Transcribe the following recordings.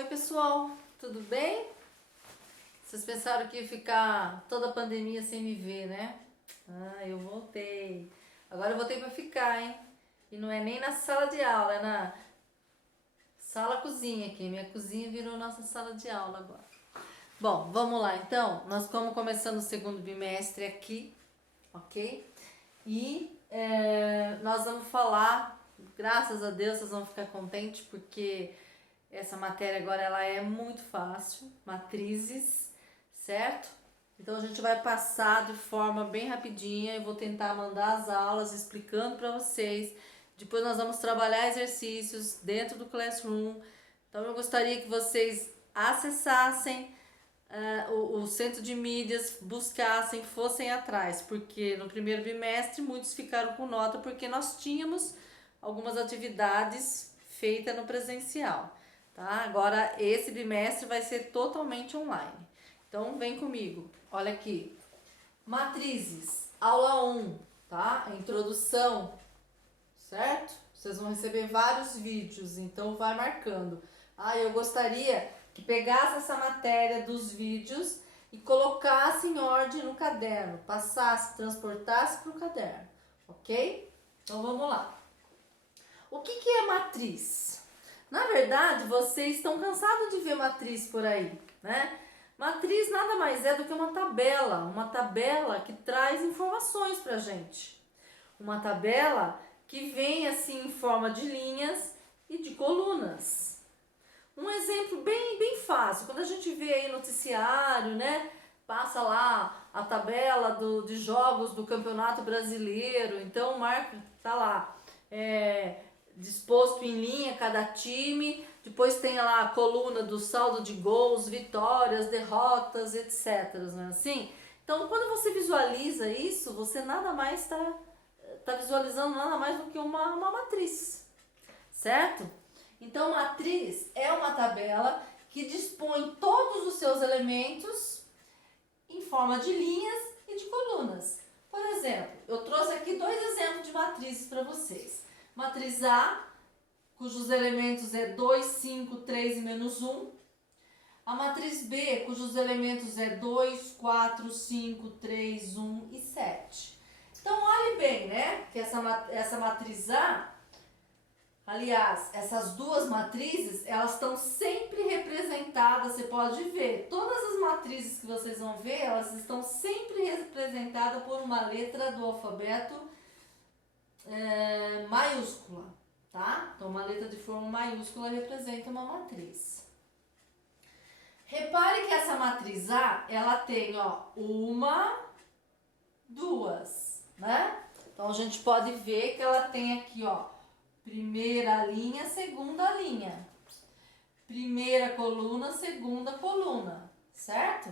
Oi pessoal, tudo bem? Vocês pensaram que ia ficar toda a pandemia sem me ver, né? Ah, eu voltei. Agora eu voltei pra ficar, hein? E não é nem na sala de aula, é na sala cozinha aqui. Minha cozinha virou nossa sala de aula agora. Bom, vamos lá então. Nós estamos começando o segundo bimestre aqui, ok? E nós vamos falar, graças a Deus vocês vão ficar contentes porque essa matéria agora ela é muito fácil, matrizes, certo? Então a gente vai passar de forma bem rapidinha, eu vou tentar mandar as aulas explicando para vocês. Depois nós vamos trabalhar exercícios dentro do Classroom. Então eu gostaria que vocês acessassem o centro de mídias, buscassem, fossem atrás, porque no primeiro bimestre muitos ficaram com nota porque nós tínhamos algumas atividades feitas no presencial. Tá? Agora esse bimestre vai ser totalmente online. Então vem comigo. Olha aqui. Matrizes, aula 1, tá? Introdução, certo? Vocês vão receber vários vídeos, então vai marcando. Eu gostaria que pegasse essa matéria dos vídeos e colocasse em ordem no caderno, passasse, transportasse para o caderno, ok? Então vamos lá. O que é matriz? Na verdade, vocês estão cansados de ver matriz por aí, né? Matriz nada mais é do que uma tabela que traz informações pra gente. Uma tabela que vem assim em forma de linhas e de colunas. Um exemplo bem fácil, quando a gente vê aí noticiário, né? Passa lá a tabela de jogos do Campeonato Brasileiro, então marca, tá lá, disposto em linha cada time, depois tem lá a coluna do saldo de gols, vitórias, derrotas, etc. Não é assim? Então, quando você visualiza isso, você nada mais está visualizando nada mais do que uma matriz, certo? Então, matriz é uma tabela que dispõe todos os seus elementos em forma de linhas e de colunas. Por exemplo, eu trouxe aqui dois exemplos de matrizes para vocês. Matriz A, cujos elementos é 2, 5, 3 e menos 1. A matriz B, cujos elementos é 2, 4, 5, 3, 1 e 7. Então, olhe bem, né? Que essa matriz A, aliás, essas duas matrizes, elas estão sempre representadas, você pode ver. Todas as matrizes que vocês vão ver, elas estão sempre representadas por uma letra do alfabeto maiúscula, tá? Então, uma letra de forma maiúscula representa uma matriz. Repare que essa matriz A, ela tem, ó, uma, duas, né? Então, a gente pode ver que ela tem aqui, ó, primeira linha, segunda linha. Primeira coluna, segunda coluna, certo?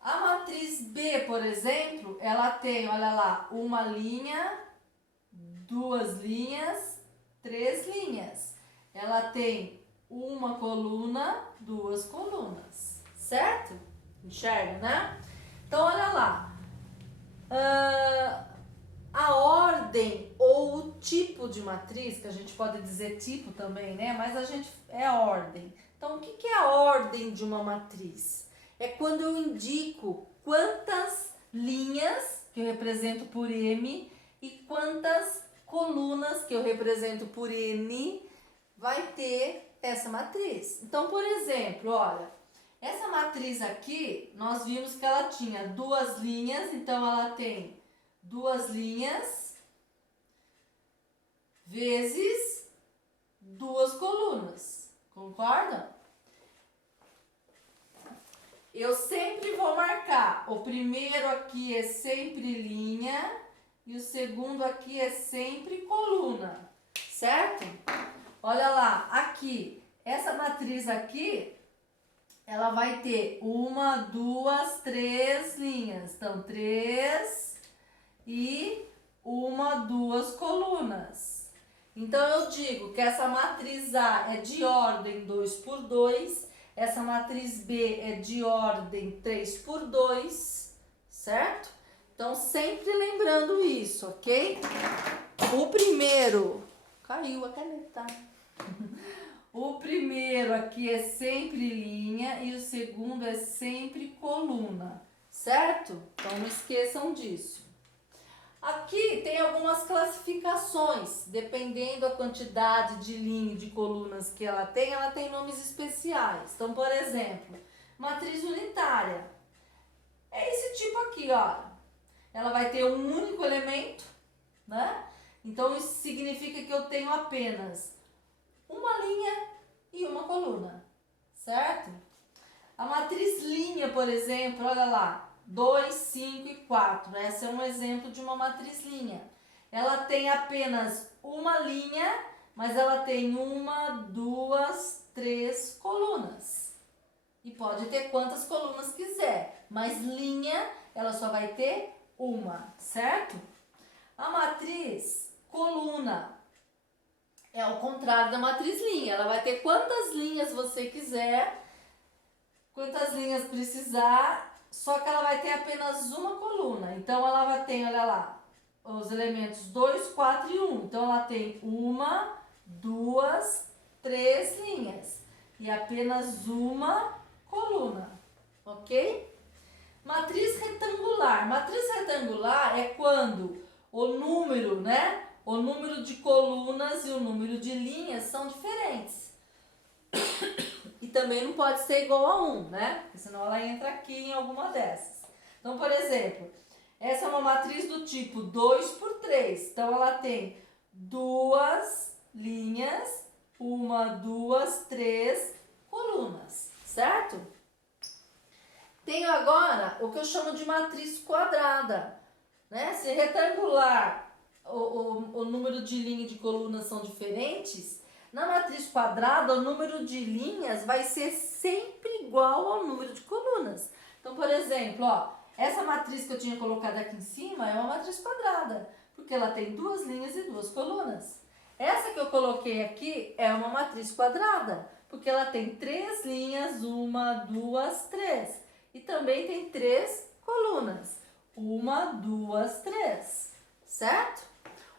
A matriz B, por exemplo, ela tem, olha lá, uma linha, duas linhas, três linhas. Ela tem uma coluna, duas colunas, certo? Enxerga, né? Então, olha lá. A ordem ou o tipo de matriz, que a gente pode dizer tipo também, né? Mas é a ordem. Então, o que é a ordem de uma matriz? É quando eu indico quantas linhas, que eu represento por M, e quantas colunas, que eu represento por N, vai ter essa matriz. Então, por exemplo, olha, essa matriz aqui, nós vimos que ela tinha duas linhas, então ela tem duas linhas vezes duas colunas. Concordam? Eu sempre vou marcar. O primeiro aqui é sempre linha e o segundo aqui é sempre coluna, certo? Olha lá, aqui, essa matriz aqui, ela vai ter uma, duas, três linhas. Então, três e uma, duas colunas. Então, eu digo que essa matriz A é de ordem 2 por 2, essa matriz B é de ordem 3 por 2, certo? Então, sempre lembrando isso, ok? O primeiro... Caiu a caneta. O primeiro aqui é sempre linha e o segundo é sempre coluna, certo? Então não esqueçam disso. Aqui tem algumas classificações, dependendo da quantidade de linha e de colunas que ela tem nomes especiais. Então, por exemplo, matriz unitária. É esse tipo aqui, ó. Ela vai ter um único elemento, né? Então, isso significa que eu tenho apenas uma linha e uma coluna, certo? A matriz linha, por exemplo, olha lá, 2, 5 e 4. Essa é um exemplo de uma matriz linha. Ela tem apenas uma linha, mas ela tem 1, 2, 3 colunas. E pode ter quantas colunas quiser, mas linha ela só vai ter uma, certo? A matriz coluna é o contrário da matriz linha. Ela vai ter quantas linhas você quiser, quantas linhas precisar, só que ela vai ter apenas uma coluna. Então, ela vai ter, olha lá, os elementos 2, 4 e 1. Então, ela tem 1, 2, 3 linhas e apenas uma coluna, ok? Matriz retangular. Matriz retangular é quando o número, né? O número de colunas e o número de linhas são diferentes. E também não pode ser igual a 1, né? Porque senão ela entra aqui em alguma dessas. Então, por exemplo, essa é uma matriz do tipo 2 por 3. Então, ela tem duas linhas, 1, 2, 3 colunas, certo? Tenho agora o que eu chamo de matriz quadrada, né? Se retangular o número de linha e de colunas são diferentes, na matriz quadrada o número de linhas vai ser sempre igual ao número de colunas. Então, por exemplo, ó, essa matriz que eu tinha colocado aqui em cima é uma matriz quadrada, porque ela tem duas linhas e duas colunas. Essa que eu coloquei aqui é uma matriz quadrada, porque ela tem 3 linhas, 1, 2, 3. E também tem 3 colunas. 1, 2, 3. Certo?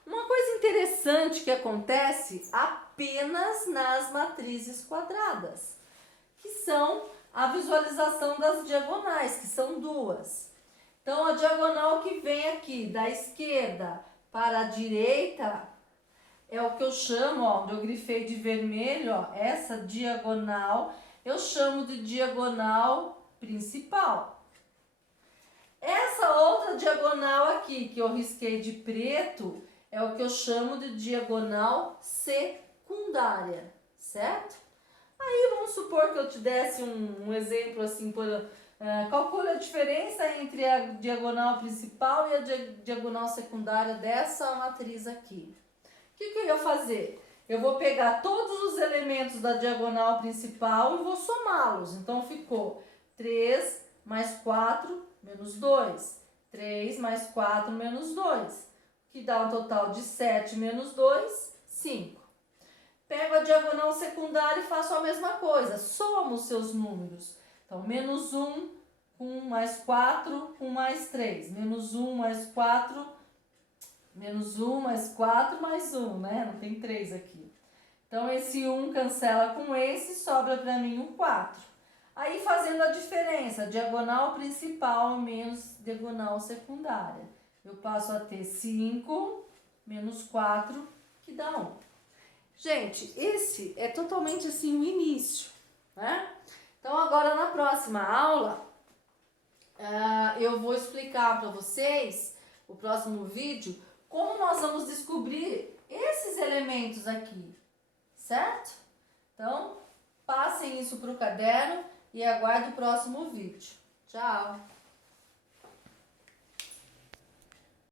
Uma coisa interessante que acontece apenas nas matrizes quadradas, que são a visualização das diagonais, que são duas. Então, a diagonal que vem aqui da esquerda para a direita é o que eu chamo, ó, onde eu grifei de vermelho, ó, essa diagonal eu chamo de diagonal principal. Essa outra diagonal aqui que eu risquei de preto é o que eu chamo de diagonal secundária, certo? Aí vamos supor que eu te desse um exemplo assim, calcule a diferença entre a diagonal principal e a diagonal secundária dessa matriz aqui. O que eu ia fazer? Eu vou pegar todos os elementos da diagonal principal e vou somá-los. Então ficou 3 mais 4 menos 2. 3 mais 4 menos 2. Que dá um total de 7 menos 2, 5. Pego a diagonal secundária e faço a mesma coisa. Somo os seus números. Então, menos 1 com mais 4 com mais 3. Menos 1 mais 4, menos 1 mais 4 mais 1, né? Não tem 3 aqui. Então, esse 1 cancela com esse, sobra para mim um 4. Aí, fazendo a diferença, diagonal principal menos diagonal secundária. Eu passo a ter 5 menos 4, que dá 1. Gente, esse é totalmente assim o início, né? Então, agora na próxima aula, eu vou explicar para vocês, o próximo vídeo, como nós vamos descobrir esses elementos aqui, certo? Então, passem isso para o caderno e aguarde o próximo vídeo. Tchau!